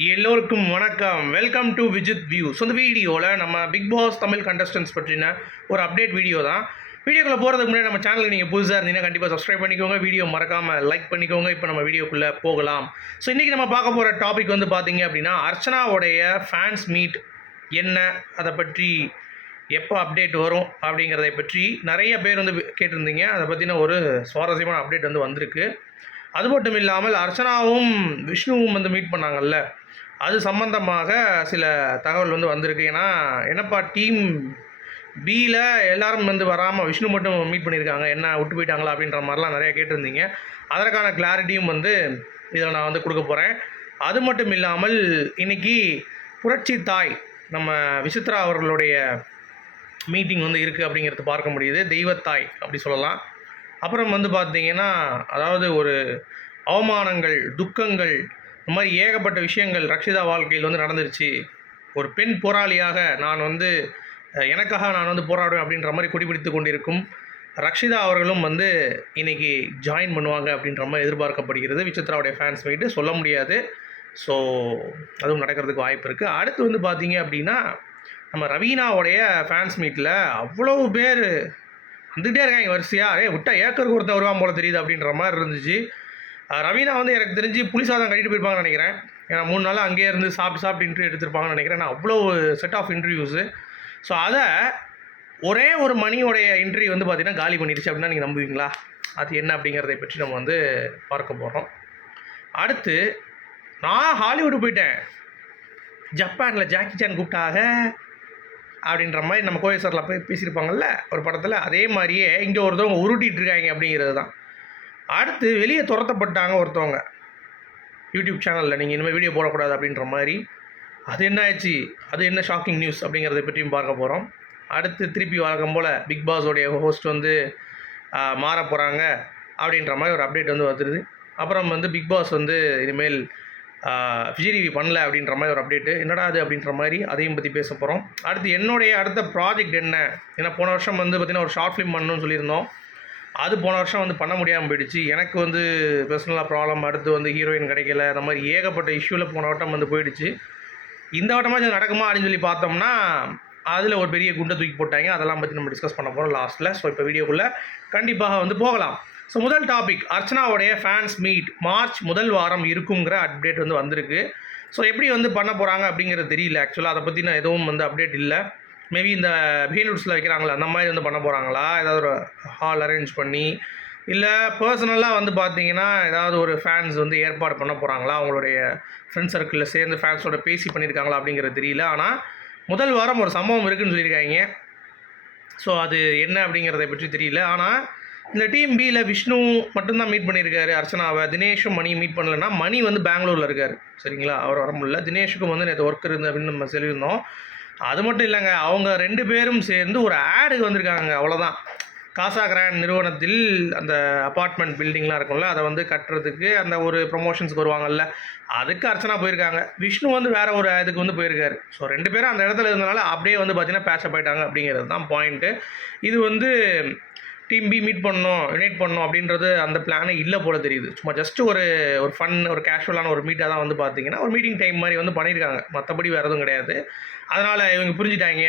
எல்லோருக்கும் வணக்கம். Welcome to Vijith view. So இந்த வீடியோவில் நம்ம பிக் பாஸ் தமிழ் கண்டஸ்டன்ஸ் பற்றின ஒரு அப்டேட் வீடியோ தான். வீடியோக்குள்ளே போகிறதுக்கு முன்னாடி நம்ம சேனலுக்கு நீங்கள் புதுசாக இருந்தீங்கன்னா கண்டிப்பாக சப்ஸ்கிரைப் பண்ணிக்கோங்க. வீடியோ மறக்காமல் லைக் பண்ணிக்கோங்க. இப்போ நம்ம வீடியோக்குள்ளே போகலாம். ஸோ இன்றைக்கி நம்ம பார்க்க போகிற டாபிக் வந்து பார்த்தீங்க அப்படின்னா, அர்ச்சனாவுடைய ஃபேன்ஸ் மீட் என்ன, அதை பற்றி எப்போ அப்டேட் வரும் அப்படிங்கிறதை பற்றி நிறைய பேர் வந்து கேட்டிருந்தீங்க. அதை பற்றின ஒரு சுவாரஸ்யமான அப்டேட் வந்து வந்திருக்கு. அது மட்டும் இல்லாமல் அர்ச்சனாவும் விஷ்ணுவும் வந்து மீட் பண்ணாங்கல்ல, அது சம்மந்தமாக சில தகவல் வந்து வந்திருக்கு. ஏன்னா என்னப்பா டீம் பியில் எல்லாரும் வந்து வராமல் விஷ்ணு மட்டும் மீட் பண்ணியிருக்காங்க, என்ன விட்டு போயிட்டாங்களா அப்படின்ற மாதிரிலாம் நிறையா கேட்டிருந்தீங்க. அதற்கான கிளாரிட்டியும் வந்து இதில் நான் வந்து கொடுக்க போகிறேன். அது மட்டும் இல்லாமல் இன்றைக்கி புரட்சி தாய் நம்ம விசித்ரா அவர்களுடைய மீட்டிங் வந்து இருக்குது அப்படிங்கிறது பார்க்க முடியுது. தெய்வத்தாய் அப்படி சொல்லலாம். அப்புறம் வந்து பார்த்திங்கன்னா, அதாவது ஒரு அவமானங்கள், துக்கங்கள், இந்த மாதிரி ஏகப்பட்ட விஷயங்கள் ரக்ஷிதா வாழ்க்கையில் வந்து நடந்துருச்சு. ஒரு பெண் போராளியாக நான் வந்து எனக்காக நான் வந்து போராடுவேன் அப்படின்ற மாதிரி குடிபிடித்து கொண்டிருக்கும் ரக்ஷிதா அவர்களும் வந்து இன்றைக்கி ஜாயின் பண்ணுவாங்க அப்படின்ற மாதிரி எதிர்பார்க்கப்படுகிறது. விசித்ராவுடைய ஃபேன்ஸ் மீட்டு சொல்ல முடியாது. ஸோ அதுவும் நடக்கிறதுக்கு வாய்ப்பு இருக்குது. அடுத்து வந்து பார்த்திங்க அப்படின்னா, நம்ம ரவீனாவுடைய ஃபேன்ஸ் மீட்டில் அவ்வளோ பேர் வந்துகிட்டே இருக்காங்க வரிசையாக. விட்டால் ஏக்கருக்கு ஒருத்தர் வருவான் போல் தெரியுது அப்படின்ற மாதிரி இருந்துச்சு. ரவீனா வந்து எனக்கு தெரிஞ்சு புளி சாதம் கட்டிட்டு போயிருப்பாங்கன்னு நினைக்கிறேன். ஏன்னா 3 நாள் அங்கேயே இருந்து சாப்பிட்டு இன்டர்வியூ எடுத்திருப்பாங்கன்னு நினைக்கிறேன். நான் அவ்வளோ செட் ஆஃப் இன்டர்வியூஸு. ஸோ அதை ஒரே ஒரு மணியோடைய இன்டர்வியூ வந்து பார்த்திங்கன்னா காலி பண்ணிடுச்சு அப்படின்னா நீங்கள் நம்புவீங்களா? அது என்ன அப்படிங்கிறதை பற்றி நம்ம வந்து பார்க்க போகிறோம். அடுத்து நான் ஹாலிவுட்டு போயிட்டேன், ஜப்பானில் ஜாக்கி சான் கூப்பிட்டாக அப்படின்ற மாதிரி நம்ம கோயசரில் போய் பேசியிருப்பாங்கல்ல ஒரு படத்தில், அதே மாதிரியே இங்கே ஒருத்தவங்க உருட்டிகிட்டு இருக்காங்க அப்படிங்கிறது தான். அடுத்து வெளியே துரத்தப்பட்டாங்க ஒருத்தவங்க யூடியூப் சேனலில், நீங்கள் இனிமேல் வீடியோ போடக்கூடாது அப்படின்ற மாதிரி. அது என்ன ஆச்சு, அது என்ன ஷாக்கிங் நியூஸ் அப்படிங்கிறத பற்றியும் பார்க்க போகிறோம். அடுத்து திருப்பி வழக்கம் போல் பிக் பாஸோடைய ஹோஸ்ட் வந்து மாற போகிறாங்க அப்படின்ற மாதிரி ஒரு அப்டேட் வந்து வந்துடுது. அப்புறம் வந்து பிக் பாஸ் வந்து இனிமேல் விஜய் டிவி பண்ணல அப்படின்ற மாதிரி ஒரு அப்டேட்டு. என்னடா அது அப்படின்ற மாதிரி அதையும் பற்றி பேச போகிறோம். அடுத்து என்னுடைய அடுத்த ப்ராஜெக்ட் என்ன, ஏன்னா போன வருஷம் வந்து பார்த்திங்கன்னா ஒரு ஷார்ட் ஃபிலிம் பண்ணணும்னு சொல்லியிருந்தோம். அது போன வருஷம் வந்து பண்ண முடியாமல் போயிடுச்சு. எனக்கு வந்து பர்சனலாக ப்ராப்ளம், அடுத்து வந்து ஹீரோயின் கிடைக்கல, அந்த மாதிரி ஏகப்பட்ட இஷ்யூவில் போன வட்டம் வந்து போயிடுச்சு. இந்த வட்டமாக நடக்குமா அப்படின்னு சொல்லி பார்த்தோம்னா அதில் ஒரு பெரிய குண்டை தூக்கி போட்டாங்க. அதெல்லாம் பற்றி நம்ம டிஸ்கஸ் பண்ண போகிறோம் லாஸ்ட்டில். ஸோ இப்போ வீடியோக்குள்ளே கண்டிப்பாக வந்து போகலாம். ஸோ முதல் டாபிக், அர்ச்சனாவுடைய ஃபேன்ஸ் மீட் மார்ச் முதல் வாரம் இருக்குங்கிற அப்டேட் வந்து வந்திருக்கு. ஸோ எப்படி வந்து பண்ண போகிறாங்க அப்படிங்கிறது தெரியல. ஆக்சுவலாக அதை பற்றி நான் எதுவும் வந்து அப்டேட் இல்லை. மேபி இந்த பிஹேவியர்ஸில் வைக்கிறாங்களா அந்த மாதிரி வந்து பண்ண போகிறாங்களா, ஏதாவது ஒரு ஹால் அரேஞ்ச் பண்ணி, இல்லை பர்சனலாக வந்து பார்த்தீங்கன்னா ஏதாவது ஒரு ஃபேன்ஸ் வந்து ஏற்பாடு பண்ண போகிறாங்களா, அவங்களுடைய ஃப்ரெண்ட்ஸ் சர்க்கிளில் சேர்ந்து ஃபேன்ஸோட பேசி பண்ணியிருக்காங்களா அப்படிங்கிறது தெரியல. ஆனால் முதல் வாரம் ஒரு சம்பவம் இருக்குதுன்னு சொல்லியிருக்காங்க. ஸோ அது என்ன அப்படிங்கிறத பற்றி தெரியல. ஆனால் இந்த டீம் பியில் விஷ்ணு மட்டும்தான் மீட் பண்ணியிருக்காரு அர்ச்சனாவை. தினேஷும் மணி மீட் பண்ணலைன்னா, மணி வந்து பெங்களூரில் இருக்கார், சரிங்களா, அவர் வர முடியல. தினேஷுக்கும் வந்து நேற்று ஒர்க் இருந்து அப்படின்னு நம்ம சொல்லியிருந்தோம். அது மட்டும் இல்லைங்க, அவங்க 2 பேரும் சேர்ந்து ஒரு ஆடுக்கு வந்திருக்காங்க, அவ்வளோதான். காசா கிராண்ட் நிறுவனத்தில் அந்த அப்பார்ட்மெண்ட் பில்டிங்லாம் இருக்கும்ல, அதை வந்து கட்டுறதுக்கு அந்த ஒரு ப்ரொமோஷன்ஸுக்கு வருவாங்கல்ல, அதுக்கு அர்ச்சனா போயிருக்காங்க. விஷ்ணு வந்து வேறு ஒரு இதுக்கு வந்து போயிருக்காரு. ஸோ 2 பேரும் அந்த இடத்துல இருந்தனால அப்படியே வந்து பார்த்திங்கன்னா பேஷப் ஆகிட்டாங்க அப்படிங்கிறது தான் பாயிண்ட்டு. இது வந்து டீம் பி மீட் பண்ணணும், யுனைட் பண்ணணும் அப்படின்றது அந்த பிளானே இல்லை போல தெரியுது. சும்மா ஜஸ்ட்டு ஒரு ஃபன், ஒரு கேஷுவலான ஒரு மீட்டாக தான் வந்து பார்த்திங்கன்னா ஒரு மீட்டிங் டைம் மாதிரி வந்து பண்ணியிருக்காங்க. மற்றபடி வேறு எதுவும் கிடையாது. அதனால் இவங்க புரிஞ்சுட்டாங்க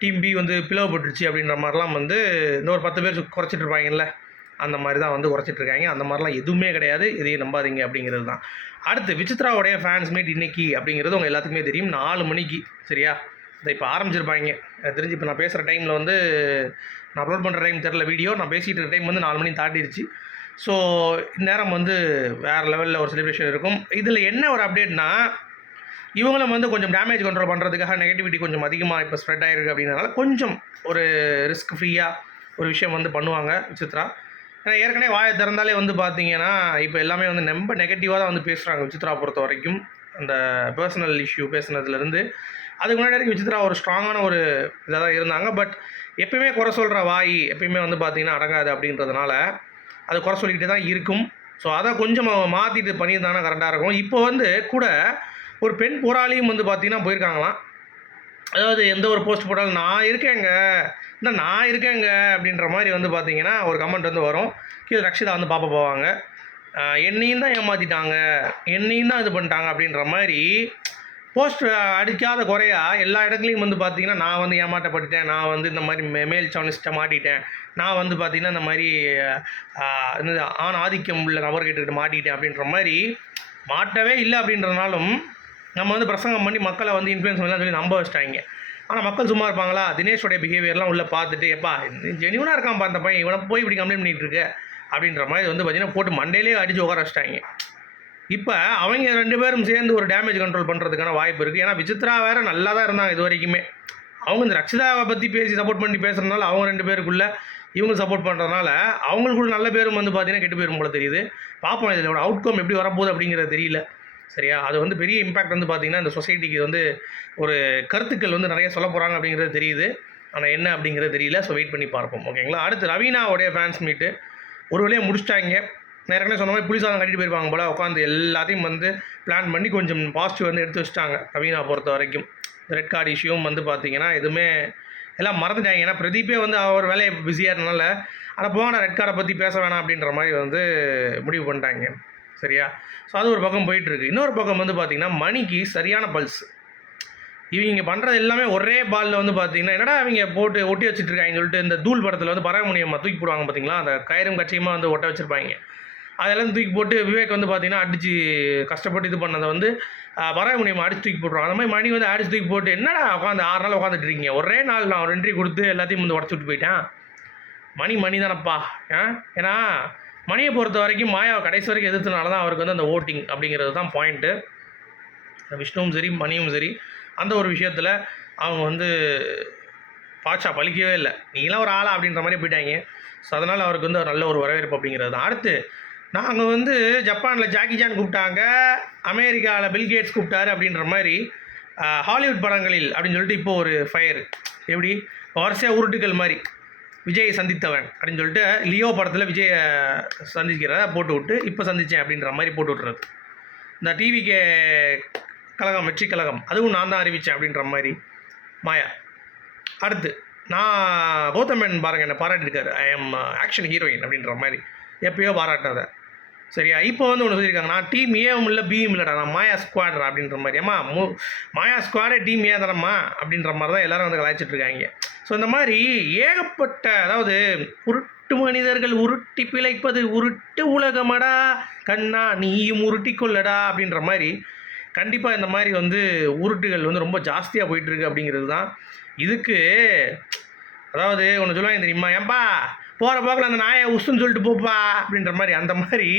டீம் பி வந்து பிளவுபட்டுருச்சு அப்படின்ற மாதிரிலாம் வந்து இன்னொரு 10 பேர் குறைச்சிட்டு இருப்பாங்கல்ல, அந்த மாதிரி தான் வந்து குறைச்சிட்ருக்காங்க. அந்த மாதிரிலாம் எதுவுமே கிடையாது, இதையும் நம்பாதீங்க அப்படிங்கிறது தான். அடுத்து விசித்ராவுடைய ஃபேன்ஸ் மீட் இன்றைக்கி அப்படிங்கிறது உங்கள் எல்லாத்துக்குமே தெரியும், 4 மணிக்கு, சரியா. இதை இப்போ ஆரம்பிச்சிருப்பாங்க எனக்கு தெரிஞ்சு. இப்போ நான் பேசுகிற டைமில் வந்து நான் அப்லோட் பண்ணுற டைம் தெரில, வீடியோ நான் பேசிகிட்டு இருக்க டைம் வந்து 4 மணி தாண்டிடுச்சு. ஸோ இந்நேரம் வந்து வேறு லெவலில் ஒரு செலிப்ரேஷன் இருக்கும். இதில் என்ன ஒரு அப்டேட்னா, இவங்களும் வந்து கொஞ்சம் டேமேஜ் கண்ட்ரோல் பண்ணுறதுக்காக நெகட்டிவிட்டி கொஞ்சம் அதிகமாக இப்போ ஸ்ப்ரெட் ஆகிருக்கு அப்படின்றனால கொஞ்சம் ஒரு ரிஸ்க் ஃப்ரீயாக ஒரு விஷயம் வந்து பண்ணுவாங்க விசித்ரா. ஏன்னா ஏற்கனவே வாயை திறந்தாலே வந்து பார்த்தீங்கன்னா இப்போ எல்லாமே வந்து ரொம்ப நெகட்டிவாக தான் வந்து பேசுகிறாங்க விசித்ரா பொறுத்த வரைக்கும். அந்த பர்சனல் இஷ்யூ பேசுனதுலேருந்து அதுக்கு முன்னாடி வரைக்கும் விசித்ரா ஒரு ஸ்ட்ராங்கான ஒரு இதாக தான் இருந்தாங்க. பட் எப்பயுமே குறை சொல்கிற வாய் எப்பயுமே வந்து பார்த்திங்கன்னா அடங்காது அப்படின்றதுனால அது குறை சொல்லிக்கிட்டே தான் இருக்கும். ஸோ அதை கொஞ்சம் மாற்றிட்டு பண்ணியிருந்தாங்கன்னா கரெக்டாக இருக்கும். இப்போ வந்து கூட ஒரு பெண் போராளியும் வந்து பார்த்திங்கன்னா போயிருக்காங்களாம். அதாவது எந்த ஒரு போஸ்ட் போட்டாலும் நான் இருக்கேங்க அப்படின்ற மாதிரி வந்து பார்த்திங்கன்னா ஒரு கமெண்ட் வந்து வரும். கீழே ரக்ஷிதா வந்து பார்ப்ப போவாங்க. என்னையும் தான் ஏமாற்றிட்டாங்க, என்னையும் தான் இது பண்ணிட்டாங்க அப்படின்ற மாதிரி போஸ்ட் அடிக்காத குறையா எல்லா இடத்துலையும் வந்து பார்த்தீங்கன்னா, நான் வந்து ஏமாற்றப்பட்டுட்டேன், நான் வந்து இந்த மாதிரி மேல் சாவனிஸ்ட்டை மாட்டிட்டேன், நான் வந்து பார்த்தீங்கன்னா இந்த மாதிரி இந்த ஆண் ஆதிக்கம் உள்ள நபர்கிட்ட மாட்டிக்கிட்டேன் அப்படின்ற மாதிரி மாட்டவே இல்லை அப்படின்றனாலும் நம்ம வந்து பிரசங்கம் பண்ணி மக்களை வந்து இன்ஃப்ளூயன்ஸ் பண்ணலாம் சொல்லி நம்ப வச்சிட்டாங்க. ஆனால் மக்கள் சும்மா இருப்பாங்களா? தினேஷோடைய பிஹேவியர்லாம் உள்ளே பார்த்துட்டு எப்பா ஜெனியூனாக இருக்கான் அந்த பையன், இவனை போய் இப்படி கம்ப்ளைண்ட் பண்ணிகிட்டு இருக்கு அப்படின்ற மாதிரி வந்து பார்த்திங்கன்னா போட்டு மண்டையிலே அடித்து உட்கார வச்சிட்டாங்க. இப்போ அவங்க 2 பேரும் சேர்ந்து ஒரு டேமேஜ் கண்ட்ரோல் பண்ணுறதுக்கான வாய்ப்பு இருக்குது. ஏன்னா விசித்ரா வேறு நல்லா தான் இருந்தாங்க இது வரைக்குமே. அவங்க இந்த ரக்ஷிதாவை பற்றி பேசி சப்போர்ட் பண்ணி பேசுகிறதுனால அவங்க 2 பேருக்குள்ளே இவங்க சப்போர்ட் பண்ணுறதுனால அவங்களுக்குள்ள நல்ல பேரும் வந்து பார்த்திங்கன்னா கெட்டு போயிரும் போல தெரியுது. பார்ப்போம் இதோட அவுட்கம் எப்படி வரப்போகுது அப்படிங்கிறது தெரியல. சரியா? அது வந்து பெரிய இம்பேக்ட் வந்து பார்த்திங்கன்னா இந்த சொசைட்டிக்கு வந்து ஒரு கருத்துக்கள் வந்து நிறைய சொல்ல போகிறாங்க அப்படிங்கிறது தெரியுது. ஆனால் என்ன அப்படிங்கிறது தெரியல. ஸோ வெயிட் பண்ணி பார்ப்போம். ஓகேங்களா? அடுத்து ரவீனாவுடைய ஃபேன்ஸ் மீட்டு ஒரு வழியாக முடிச்சிட்டாங்க. நான் ஏற்கனவே சொன்ன மாதிரி புலிசாதம் கட்டிட்டு போயிருப்பாங்க போல், உட்காந்து எல்லாத்தையும் வந்து பிளான் பண்ணி கொஞ்சம் பாசிட்டிவ் வந்து எடுத்து வச்சிட்டாங்க ரவீனா பொறுத்த வரைக்கும். ரெட் கார்டு இஷ்யூவும் வந்து பார்த்திங்கன்னா எதுவுமே எல்லாம் மறந்துட்டாங்க. ஏன்னா பிரதீப்பே வந்து அவர் வேலையை பிஸியாக இருந்தனால ஆனால் போன ரெட் கார்டை பற்றி பேச வேணாம் அப்படின்ற மாதிரி வந்து முடிவு பண்ணிட்டாங்க. சரியா? ஸோ அது ஒரு பக்கம் போயிட்டுருக்கு. இன்னொரு பக்கம் வந்து பார்த்திங்கன்னா மணிக்கு சரியான பல்ஸ். இவங்க பண்ணுறது எல்லாமே ஒரே பாலில் வந்து பார்த்திங்கன்னா என்னடா அவங்க போட்டு ஒட்டி வச்சுட்ருக்காங்கன்னு சொல்லிட்டு இந்த தூள் படத்தில் வந்து பராமணியம்மா தூக்கி போடுவாங்க பார்த்திங்களா, அந்த கயிறும் கட்சியமாக வந்து ஒட்ட வச்சுருப்பாங்க. அதெல்லாம் தூக்கி போட்டு விவேக் வந்து பார்த்திங்கன்னா அடித்து கஷ்டப்பட்டு இது பண்ணதை வந்து பராமணியம்மா அடிச்சு தூக்கி போட்டுருவாங்க. அந்த மாதிரி மணி வந்து அடிச்சு தூக்கி போட்டு என்னடா உட்காந்து 6 நாள் உட்காந்துட்டு இருக்கீங்க, ஒரே நாள் நான் ஒரு என்ட்ரி கொடுத்து எல்லாத்தையும் வந்து உடச்சி விட்டு போயிட்டேன். மணி தானப்பா. ஏன்னா மணியை பொறுத்த வரைக்கும் மாயாவை கடைசி வரைக்கும் எதிர்த்தனால தான் அவருக்கு வந்து அந்த ஓட்டிங் அப்படிங்கிறது தான் பாயிண்ட்டு. விஷ்ணுவும் சரி மணியும் சரி அந்த ஒரு விஷயத்தில் அவங்க வந்து பாட்சா பழிக்கவே இல்லை. நீங்களாம் ஒரு ஆளா அப்படின்ற மாதிரி போயிட்டாங்க. ஸோ அதனால் அவருக்கு வந்து நல்ல ஒரு வரவேற்பு அப்படிங்கிறது தான். அடுத்து நாங்கள் வந்து ஜப்பானில் ஜாக்கி சான் கூப்பிட்டாங்க, அமெரிக்காவில் பில்கேட்ஸ் கூப்பிட்டாரு அப்படின்ற மாதிரி ஹாலிவுட் படங்களில் அப்படின்னு சொல்லிட்டு இப்போ ஒரு ஃபயர் எப்படி வரிசையாக உருட்டுகள் மாதிரி விஜய் சந்தித்தவன் அப்படின்னு சொல்லிட்டு லியோ படத்தில் விஜயை சந்திக்கிறத போட்டு விட்டு இப்போ சந்தித்தேன் அப்படின்ற மாதிரி போட்டு விட்றது. இந்த டிவிகே கழகம் வெற்றி கழகம் அதுவும் நான் தான் அறிவித்தேன் அப்படின்ற மாதிரி மாயா. அடுத்து நான் கௌதமன் பாருங்கள் என்னை பாராட்டியிருக்காரு, ஐ எம் ஆக்ஷன் ஹீரோயின் அப்படின்ற மாதிரி எப்பயோ பாராட்டாத. சரியா? இப்போ வந்து ஒன்று சொல்லியிருக்காங்க, நான் டீம் ஏவும் இல்லை பியும் இல்லைடா, நான் மாயா ஸ்குவாட்ரா அப்படின்ற மாதிரி. ஏமா மாயா ஸ்குவாடே டீம் ஏ தானம்மா அப்படின்ற மாதிரி தான் எல்லோரும் வந்து கலாய்ச்சிட்ருக்காங்க. ஸோ இந்த மாதிரி ஏகப்பட்ட அதாவது உருட்டு மனிதர்கள் உருட்டி பிழைப்பது உருட்டு உலகமடா கண்ணா நீயும் உருட்டி கொள்ளடா அப்படின்ற மாதிரி கண்டிப்பாக இந்த மாதிரி வந்து உருட்டுகள் வந்து ரொம்ப ஜாஸ்தியாக போயிட்டுருக்கு அப்படிங்கிறது தான். இதுக்கு அதாவது ஒன்று சொல்லுவாங்க தெரியுமா, ஏன்பா போகிற போக்கில் அந்த நாயை உசுன்னு சொல்லிட்டு போப்பா அப்படின்ற மாதிரி. அந்த மாதிரி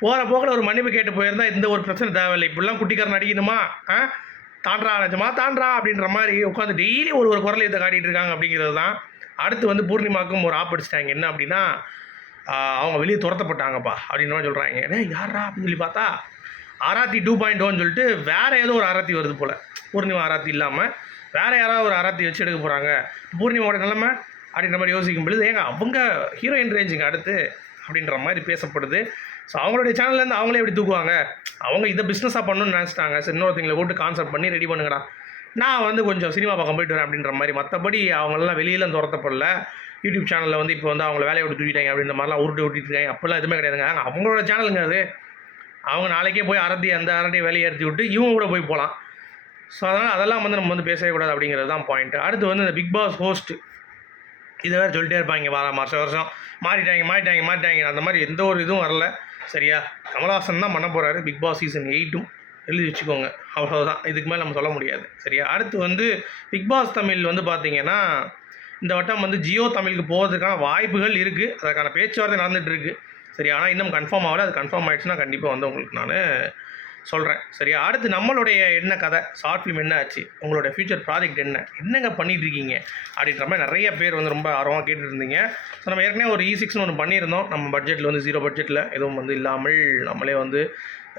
போகிற போக்கில் ஒரு மன்னிப்பு கேட்டு போயிருந்தால் எந்த ஒரு பிரச்சனை தேவையில்லை. இப்படிலாம் குட்டிக்காரன் அடிக்கணுமா, தாண்டா நிஜமா தாண்டா அப்படின்ற மாதிரி உட்காந்து டெய்லி ஒரு குரலை இதை காட்டிகிட்டு இருக்காங்க அப்படிங்கிறது தான். அடுத்து வந்து பூர்ணிமாவுக்கும் ஒரு ஆப் அடிச்சிட்டாங்க. என்ன அப்படின்னா அவங்க வெளியே துரத்தப்பட்டாங்கப்பா அப்படின்ற மாதிரி சொல்கிறாங்க. யாரா அப்படின்னு சொல்லி பார்த்தா ஆராத்தி 2.0 சொல்லிட்டு வேறு ஏதோ ஒரு ஆராத்தி வருது போல். பூர்ணிமா ஆராத்தி இல்லாமல் வேறு யாராவது ஒரு ஆராத்தி வச்சு எடுக்க போகிறாங்க. பூர்ணிமாவோட நிலைமை அப்படின்ற மாதிரி யோசிக்கும் பொழுது ஏங்க அவங்க ஹீரோயின் ரேஞ்சுங்க அடுத்து அப்படின்ற மாதிரி பேசப்படுது. ஸோ அவங்களுடைய சேனல்லேருந்து அவங்களே எப்படி தூக்குவாங்க, அவங்க இதை பிஸ்னஸாக பண்ணணும்னு நினச்சிட்டாங்க. சரி இன்னொருத்தங்களை போட்டு கான்செப்ட் பண்ணி ரெடி பண்ணுங்கடா, நான் வந்து கொஞ்சம் சினிமா பக்கம் போய்ட்டு வரேன் அப்படின்ற மாதிரி. மற்றபடி அவங்களெலாம் வெளியெல்லாம் துரத்தப்படல. யூடியூப் சேனலில் வந்து இப்போ வந்து அவங்கள வேலையை விட்டு தூக்கிட்டாங்க அப்படின்ற மாதிரிலாம் உருட்டு விட்டுட்டு இருக்காங்க. அப்படிலாம் எதுவுமே கிடையாதுங்க. அவங்களோட சேனலுங்க அது. அவங்க நாளைக்கே போய் அந்த அரட்டி வேலையை ஏற்றி விட்டு இவங்க கூட போய் போகலாம். ஸோ அதெல்லாம் வந்து நம்ம வந்து பேசவே கூடாது அப்படிங்கிறது தான் பாயிண்ட்டு. அடுத்து வந்து இந்த பிக் பாஸ் ஹோஸ்ட்டு இதை வேறு சொல்லிட்டே இருப்பாங்க வருஷம் மாறிட்டாங்க அந்த மாதிரி எந்த ஒரு இதுவும் வரல. சரியா? கமல்ஹாசன் தான் பண்ண போகிறாரு பிக் பாஸ் சீசன் 8 எழுதி வச்சுக்கோங்க. அவ்வளோதான், இதுக்கு மேலே நம்ம சொல்ல முடியாது. சரியா? அடுத்து வந்து பிக் பாஸ் தமிழ் வந்து பார்த்திங்கன்னா இந்த வட்டம் வந்து ஜியோ தமிழுக்கு போகிறதுக்கான வாய்ப்புகள் இருக்குது, அதற்கான பேச்சுவார்த்தை நடந்துகிட்டு இருக்குது. சரி, ஆனால் இன்னும் கன்ஃபார்ம் ஆகலை. அது கன்ஃபார்ம் ஆகிடுச்சுன்னா கண்டிப்பாக வந்து உங்களுக்கு நான் சொல்கிறேன். சரியா? அடுத்து நம்மளுடைய என்ன கதை, ஷார்ட் ஃபிலிம் என்ன ஆச்சு, உங்களோட ஃபியூச்சர் ப்ராஜெக்ட் என்னங்க பண்ணிகிட்ருக்கீங்க அப்படின்ற மாதிரி நிறைய பேர் வந்து ரொம்ப ஆர்வமாக கேட்டுட்டு இருந்தீங்க. ஸோ நம்ம ஏற்கனவே ஒரு E6 ஒன்று பண்ணியிருந்தோம். நம்ம பட்ஜெட்டில் வந்து 0 பட்ஜெட்டில் எதுவும் வந்து இல்லாமல் நம்மளே வந்து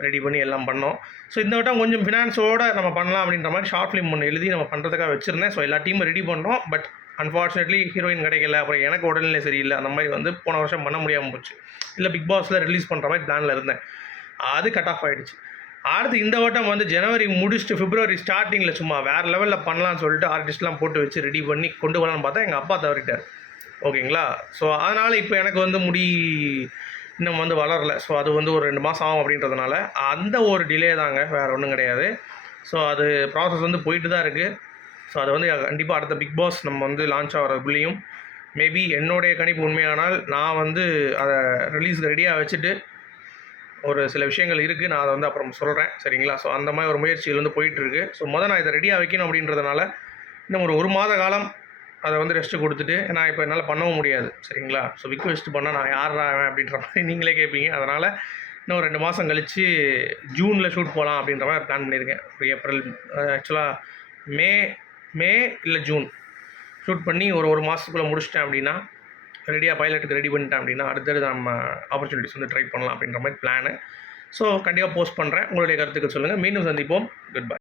ரெடி பண்ணி எல்லாம் பண்ணோம். ஸோ இந்த வட்டம் கொஞ்சம் ஃபினான்ஸோடு நம்ம பண்ணலாம் அப்படின்ற மாதிரி ஷார்ட் ஃபிலிம் ஒன்று எழுதி நம்ம பண்ணுறதுக்காக வச்சுருந்தேன். ஸோ எல்லா டீமும் ரெடி பண்ணுறோம். பட் அன்ஃபார்ச்சுனேட்லி ஹீரோயின் கிடைக்கல. அப்புறம் எனக்கு உடல்நிலை சரியில்லை. அந்த மாதிரி வந்து போன வருஷம் பண்ண முடியாமல் போச்சு. இல்லை பிக் பாஸில் ரிலீஸ் பண்ணுற மாதிரி பிளானில் இருந்தேன். அது கட் ஆஃப் ஆகிடுச்சு. அடுத்து இந்த வட்டம் வந்து ஜனவரி முடிச்சுட்டு பிப்ரவரி ஸ்டார்டிங்கில் சும்மா வேறு லெவலில் பண்ணலான்னு சொல்லிட்டு ஆர்டிஸ்ட்லாம் போட்டு வச்சு ரெடி பண்ணி கொண்டு வரலான்னு பார்த்தா எங்கள் அப்பா தவறிட்டார். ஓகேங்களா? ஸோ அதனால் இப்போ எனக்கு வந்து இன்னும் வந்து வளரல. ஸோ அது வந்து ஒரு 2 மாதம் ஆகும் அப்படின்றதுனால அந்த ஒரு டிலே தாங்க, வேறு ஒன்றும் கிடையாது. ஸோ அது ப்ராசஸ் வந்து போயிட்டு தான் இருக்குது. ஸோ அது வந்து கண்டிப்பாக அடுத்த பிக் பாஸ் நம்ம வந்து லான்ச் ஆகிறதுக்குள்ளேயும் மேபி என்னுடைய கணிப்பு உண்மையானால் நான் வந்து அதை ரிலீஸ்க்கு ரெடியாக வச்சுட்டு ஒரு சில விஷயங்கள் இருக்குது, நான் அதை வந்து அப்புறம் சொல்கிறேன், சரிங்களா? ஸோ அந்த மாதிரி ஒரு முயற்சிகள் வந்து போயிட்டுருக்கு. ஸோ நான் இதை ரெடியாக வைக்கணும் அப்படின்றதுனால இன்னும் ஒரு மாத காலம் அதை வந்து ரெஸ்ட்டு கொடுத்துட்டு, நான் இப்போ என்னால் பண்ணவும் முடியாது, சரிங்களா? ஸோ விக்கு வச்சுட்டு பண்ணால் நான் யாரா அப்படின்ற மாதிரி நீங்களே கேட்பீங்க. அதனால் இன்னும் ஒரு 2 மாதம் கழித்து ஜூனில் ஷூட் போகலாம் அப்படின்ற மாதிரி பிளான் பண்ணியிருக்கேன். ஒரு ஏப்ரல் ஆக்சுவலாக மே இல்லை ஜூன் ஷூட் பண்ணி ஒரு மாதத்துக்குள்ளே முடிச்சிட்டேன் அப்படின்னா, ரெடியாக பைலட்டுக்கு ரெடி பண்ணிட்டேன் அப்படின்னா, அடுத்தது நம்ம ஆப்பர்ச்சுனிட்டிஸ் வந்து ட்ரை பண்ணலாம் அப்படின்ற மாதிரி பிளானு. ஸோ கண்டிப்பாக போஸ்ட் பண்ணுறேன். உங்களுடைய கருத்துக்கள் சொல்லுங்கள். மீண்டும் சந்திப்போம். Good bye.